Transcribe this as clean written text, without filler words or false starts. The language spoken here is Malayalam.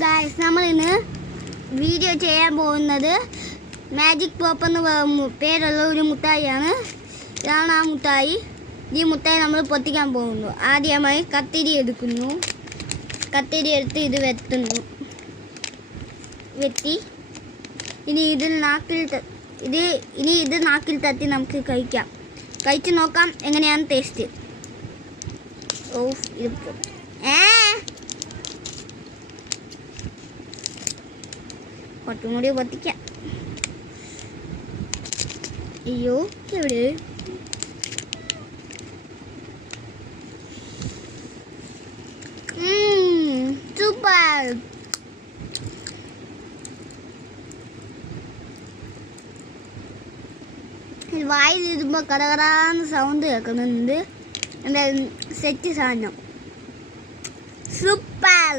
ഗായ്സ്, നമ്മൾ ഇന്ന് വീഡിയോ ചെയ്യാൻ പോകുന്നത് മാജിക് പോപ്പ് എന്ന് പേരുള്ള ഒരു മുട്ടായിയാണ്. ഇതാണ് ആ മുട്ടായി. ഈ മുട്ടായി നമ്മൾ പൊത്തിക്കാൻ പോകുന്നു. ആദ്യമായി കത്തിരി എടുക്കുന്നു. കത്തിരി എടുത്ത് ഇത് വെട്ടി ഇനി ഇത് നാക്കിൽ തട്ടി നമുക്ക് കഴിക്കാം. കഴിച്ച് നോക്കാം എങ്ങനെയാണ് ടേസ്റ്റ്. കുറച്ചും കൂടി പൊത്തിക്കാം. അയ്യോ, എവിടെ സൂപ്പർ. വായിലിരുമ്പോൾ കടകറാന്ന് സൗണ്ട് കേൾക്കുന്നുണ്ട്. എൻ്റെ സെറ്റ് സാധനം സൂപ്പർ.